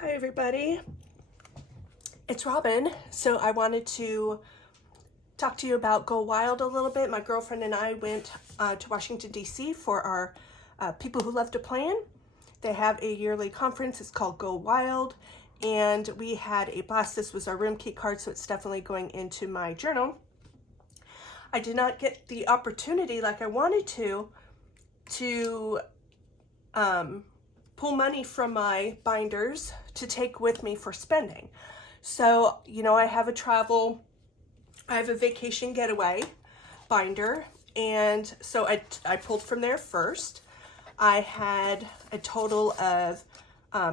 Hi everybody, it's Robin. So I wanted to talk to you about Go Wild a little bit. My girlfriend and I went to Washington, D.C. for our People Who Love to Plan. They have a yearly conference. It's called Go Wild, and we had a blast. This was our room key card, so it's definitely going into my journal. I did not get the opportunity like I wanted to pull money from my binders to take with me for spending. So, you know, I have a vacation getaway binder, and so I pulled from there first. I had a total of,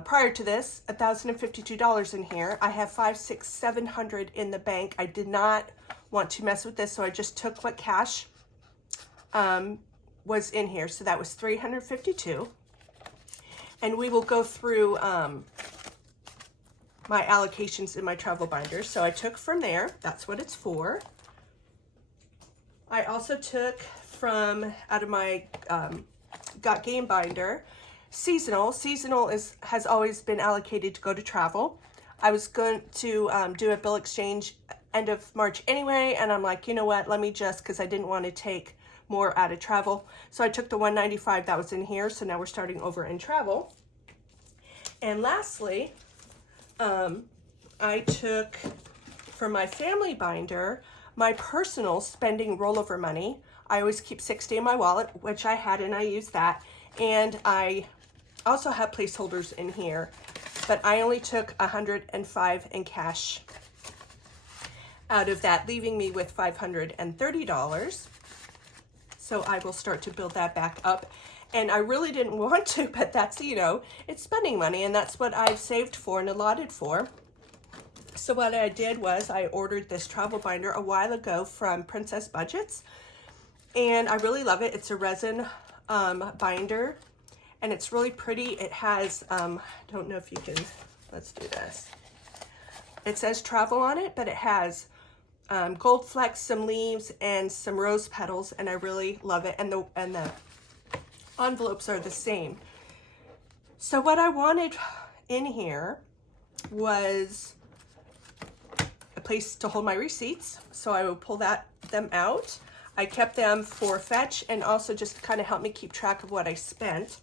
prior to this, $1,052 in here. I have $500, $600, $700 in the bank. I did not want to mess with this, so I just took what cash was in here. So that was $352. And we will go through my allocations in my travel binder. So I took from there. That's what it's for. I also took from out of my Got Game binder, seasonal. Seasonal has always been allocated to go to travel. I was going to do a bill exchange end of March anyway, and I'm like, you know what? Let me just, because I didn't want to take more out of travel. So I took the $195 that was in here. So now we're starting over in travel. And lastly, I took for my family binder, my personal spending rollover money. I always keep $60 in my wallet, which I had, and I used that. And I also have placeholders in here, but I only took $105 in cash out of that, leaving me with $530. So I will start to build that back up. And I really didn't want to, but that's, you know, it's spending money, and that's what I've saved for and allotted for. So what I did was I ordered this travel binder a while ago from Princess Budgets, and I really love it. It's a resin binder, and it's really pretty. It has, I don't know if you can, let's do this. It says travel on it, but it has gold flecks, some leaves, and some rose petals, and I really love it. And the envelopes are the same. So what I wanted in here was a place to hold my receipts. So I would pull them out. I kept them for fetch and also just to kind of help me keep track of what I spent.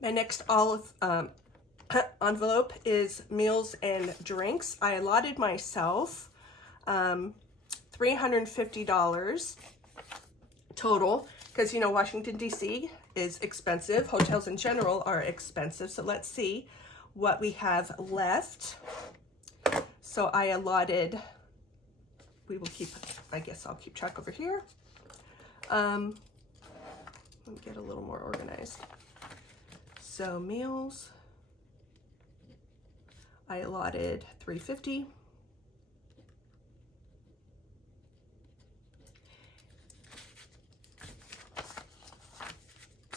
My next envelope is meals and drinks. I allotted myself $350 total, because, you know, Washington, D.C. is expensive. Hotels in general are expensive. So let's see what we have left. So I allotted, we will keep, I guess I'll keep track over here. Let me get a little more organized. So meals, I allotted $350.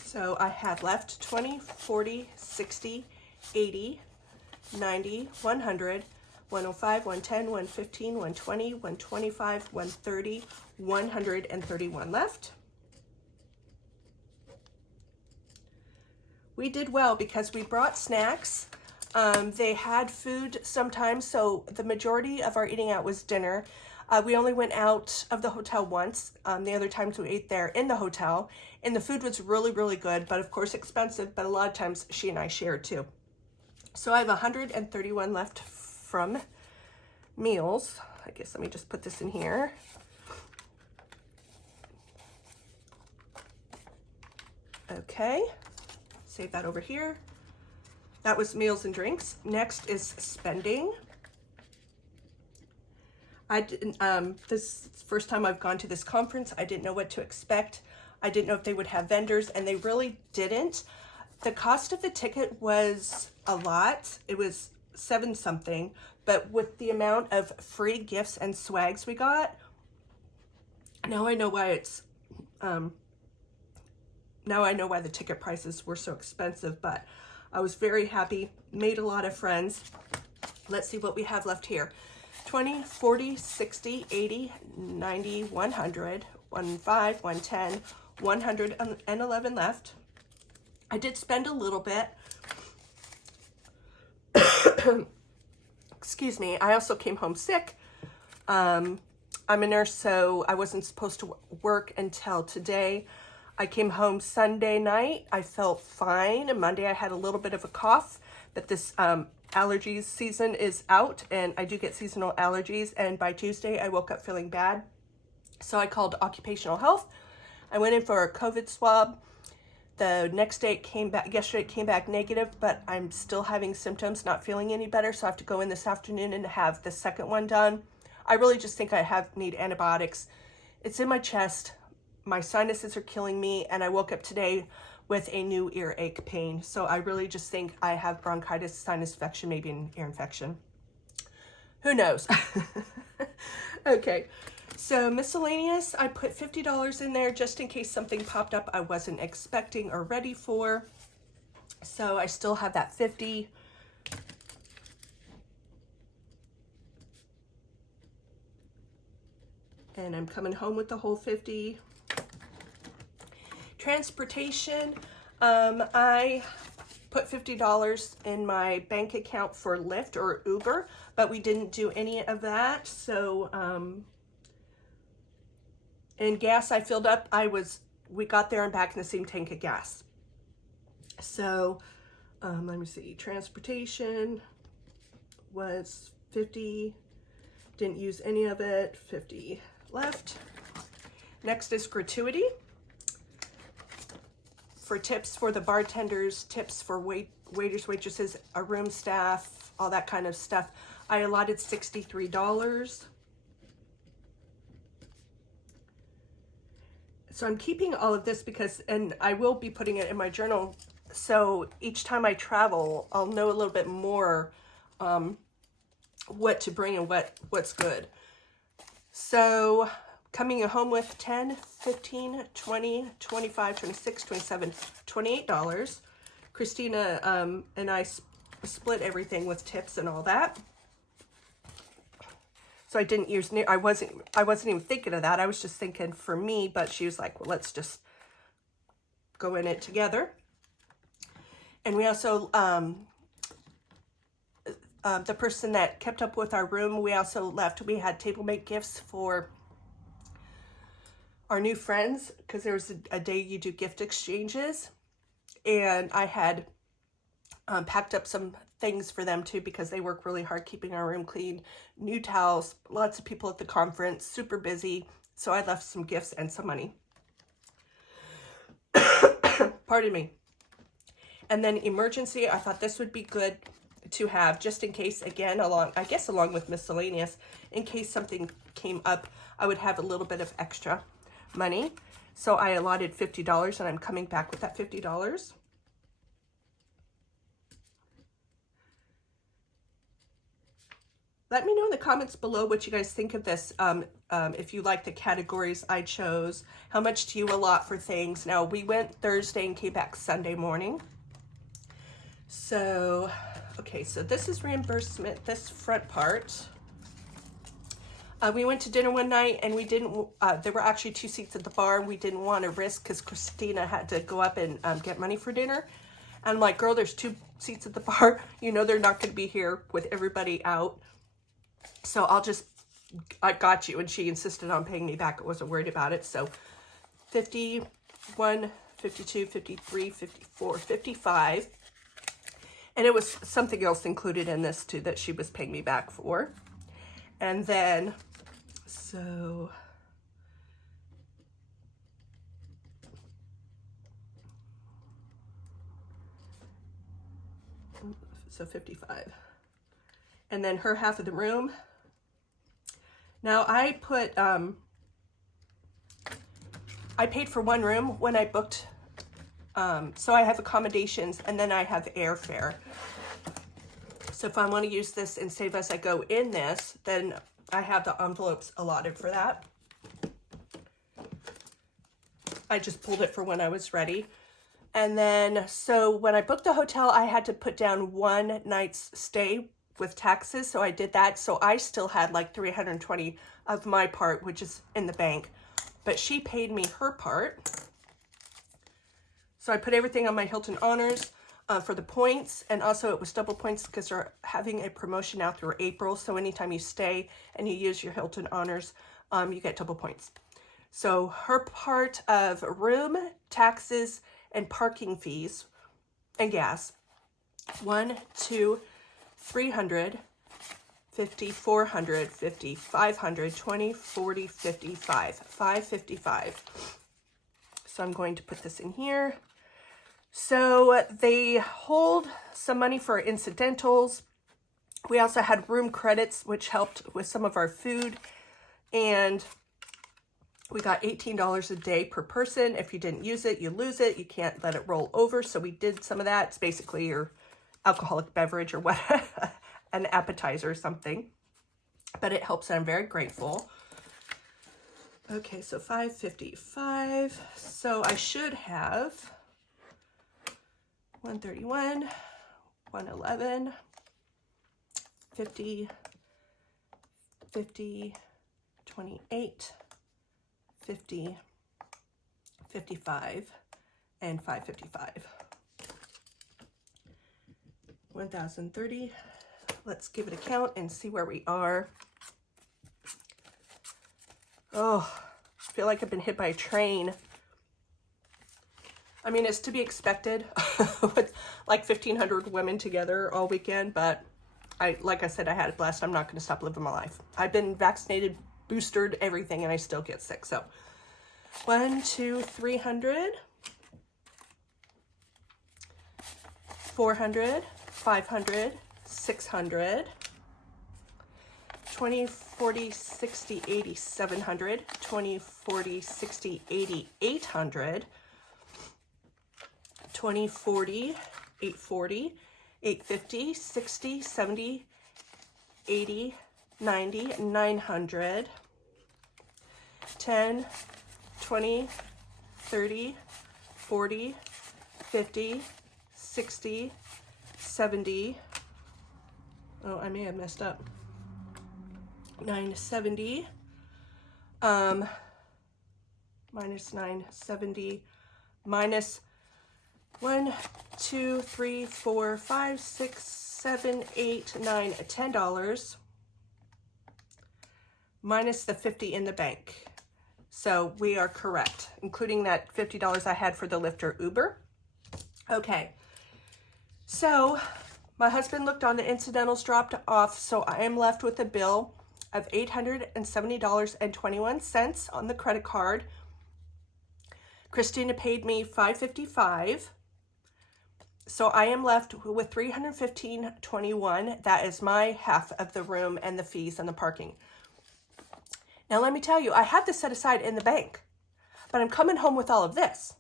So I have left 20, 40, 60, 80, 90, 100, 105, 110, 115, 120, 125, 130, 131 left. We did well because we brought snacks. They had food sometimes, so the majority of our eating out was dinner. We only went out of the hotel once. The other times we ate there in the hotel, and the food was really, really good, but of course expensive, but a lot of times she and I shared too. So I have 131 left from meals. I guess let me just put this in here. Okay, save that over here. That was meals and drinks. Next is spending. I didn't, this is the first time I've gone to this conference. I didn't know what to expect. I didn't know if they would have vendors, and they really didn't. The cost of the ticket was a lot. It was $7 something, but with the amount of free gifts and swags we got, now I know why it's, now I know why the ticket prices were so expensive, but I was very happy, made a lot of friends. Let's see what we have left here. 20, 40, 60, 80, 90, 100, 105, 110, 111 left. I did spend a little bit. Excuse me. I also came home sick. I'm a nurse, so I wasn't supposed to work until today. I came home Sunday night. I felt fine. And Monday I had a little bit of a cough, but this allergies season is out, and I do get seasonal allergies. And by Tuesday, I woke up feeling bad. So I called occupational health. I went in for a COVID swab. The next day it came back, yesterday it came back negative, but I'm still having symptoms, not feeling any better. So I have to go in this afternoon and have the second one done. I really just think I need antibiotics. It's in my chest. My sinuses are killing me, and I woke up today with a new earache pain. So I really just think I have bronchitis, sinus infection, maybe an ear infection. Who knows? Okay, so miscellaneous, I put $50 in there just in case something popped up I wasn't expecting or ready for. So I still have that 50. And I'm coming home with the whole 50. Transportation, I put $50 in my bank account for Lyft or Uber, but we didn't do any of that. So, and gas I filled up, we got there and back in the same tank of gas. So, let me see, transportation was 50, didn't use any of it, 50 left. Next is gratuity. For tips for the bartenders, tips for waiters, waitresses, a room staff, all that kind of stuff. I allotted $63. So I'm keeping all of this because, and I will be putting it in my journal. So each time I travel, I'll know a little bit more what to bring and what's good. So coming home with 10, 15, 20, 25, 26, 27, $28. Christina and I split everything with tips and all that. So I didn't use, I wasn't even thinking of that. I was just thinking for me, but she was like, well, let's just go in it together. And we also, the person that kept up with our room, we also left, we had table mate gifts for our new friends, because there was a day you do gift exchanges, and I had packed up some things for them too, because they work really hard keeping our room clean. New towels, lots of people at the conference, super busy, so I left some gifts and some money. Pardon me. And then emergency, I thought this would be good to have just in case, again, along with miscellaneous, in case something came up, I would have a little bit of extra money. So I allotted $50, and I'm coming back with that $50. Let me know in the comments below what you guys think of this. If you like the categories I chose, how much do you allot for things? Now, we went Thursday and came back Sunday morning. So, okay, so this is reimbursement, this front part. We went to dinner one night, and we didn't, there were actually 2 seats at the bar, and we didn't want to risk, because Christina had to go up and get money for dinner. And I'm like, girl, there's 2 seats at the bar. You know they're not going to be here with everybody out. So I got you. And she insisted on paying me back. I wasn't worried about it. So 51, 52, 53, 54, 55. And it was something else included in this too that she was paying me back for. And then, so 55. And then her half of the room. Now I put, I paid for one room when I booked, so I have accommodations, and then I have airfare. So if I want to use this and save as I go in this, then I have the envelopes allotted for that. I just pulled it for when I was ready. And then, so when I booked the hotel, I had to put down 1 night's stay with taxes. So I did that. So I still had like $320 of my part, which is in the bank. But she paid me her part. So I put everything on my Hilton Honors. for the points, and also it was double points because they're having a promotion now through April. So anytime you stay and you use your Hilton Honors, you get double points. So her part of room, taxes, and parking fees and gas, 1, 2, 300, 50, 450, 500, 20, 40, 55, 555. So I'm going to put this in here. So they hold some money for incidentals. We also had room credits, which helped with some of our food. And we got $18 a day per person. If you didn't use it, you lose it. You can't let it roll over. So we did some of that. It's basically your alcoholic beverage or what, an appetizer or something. But it helps, and I'm very grateful. Okay, so 555. So I should have 131, 111, 50, 50, 28, 50, 55, and 555. 1,030. Let's give it a count and see where we are. Oh, I feel like I've been hit by a train. I mean, it's to be expected with like 1,500 women together all weekend, but like I said, I had a blast. I'm not going to stop living my life. I've been vaccinated, boosted, everything, and I still get sick. So 1, 2, 300, 400, 500, 600, 20, 40, 60, 80, 700, 20, 40, 60, 80, 800, 20, 40, 840, 850, 60, 70, 80, 90, 900, 10, 20, 30, 40, 50, 60, 70. Oh, I may have messed up. 970, minus 970, minus 1, 2, 3, 4, 5, 6, 7, 8, 9, $10, minus the 50 in the bank. So we are correct, including that $50 I had for the Lyft or Uber. Okay, so my husband looked on the incidentals, dropped off, so I am left with a bill of $870.21 on the credit card. Christina paid me $555. So I am left with $315.21. That is my half of the room and the fees and the parking. Now let me tell you, I had this set aside in the bank, but I'm coming home with all of this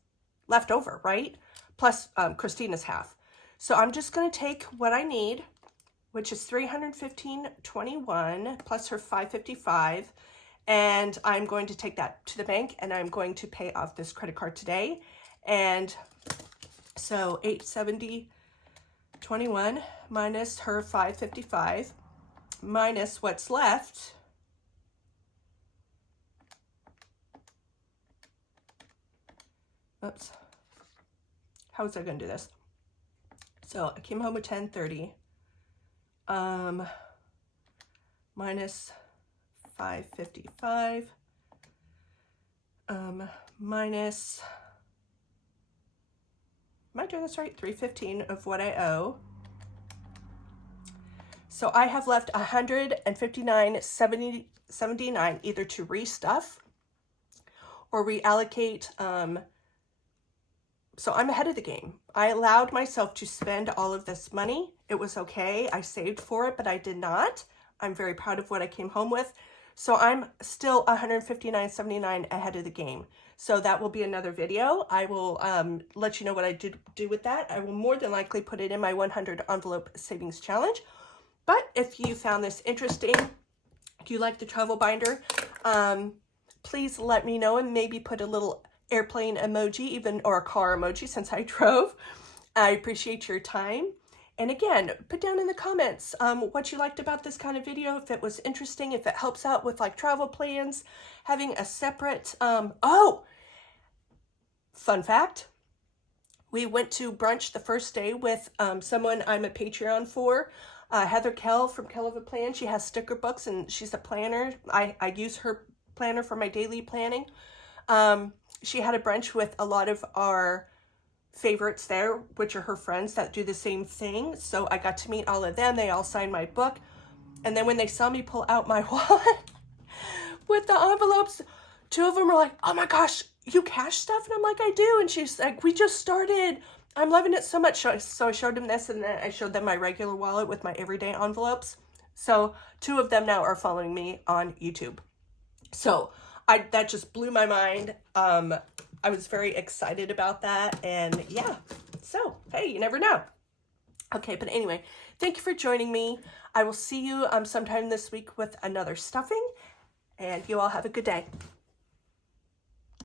left over, right? Plus Christina's half. So I'm just going to take what I need, which is $315.21 plus her $555, and I'm going to take that to the bank, and I'm going to pay off this credit card today. And so $870.21 minus her $555 minus what's left. Oops. How was I going to do this? So I came home with $1030. Minus 555, minus, am I doing this right? 315 of what I owe. So I have left $159.79 either to restuff or reallocate. So I'm ahead of the game. I allowed myself to spend all of this money. It was okay. I saved for it, but I did not. I'm very proud of what I came home with. So I'm still $159.79 ahead of the game. So that will be another video. I will let you know what I did do with that. I will more than likely put it in my 100 envelope savings challenge. But if you found this interesting, if you like the travel binder, please let me know and maybe put a little airplane emoji, or a car emoji since I drove. I appreciate your time. And again, put down in the comments what you liked about this kind of video, if it was interesting, if it helps out with like travel plans, having a separate, oh, fun fact, We went to brunch the first day with someone I'm a Patreon for, Heather Kell from Kell of a Plan. She has sticker books and she's a planner. I use her planner for my daily planning. She had a brunch with a lot of our favorites there, which are her friends that do the same thing. So I got to meet all of them. They all signed my book. And then when they saw me pull out my wallet with the envelopes, two of them were like, oh my gosh, you cash stuff? And I'm like, I do. And she's like, we just started. I'm loving it so much. So I showed them this, and then I showed them my regular wallet with my everyday envelopes. So two of them now are following me on YouTube. So that just blew my mind. I was very excited about that. And yeah, so hey, you never know. Okay, but anyway, thank you for joining me. I will see you sometime this week with another stuffing, and you all have a good day.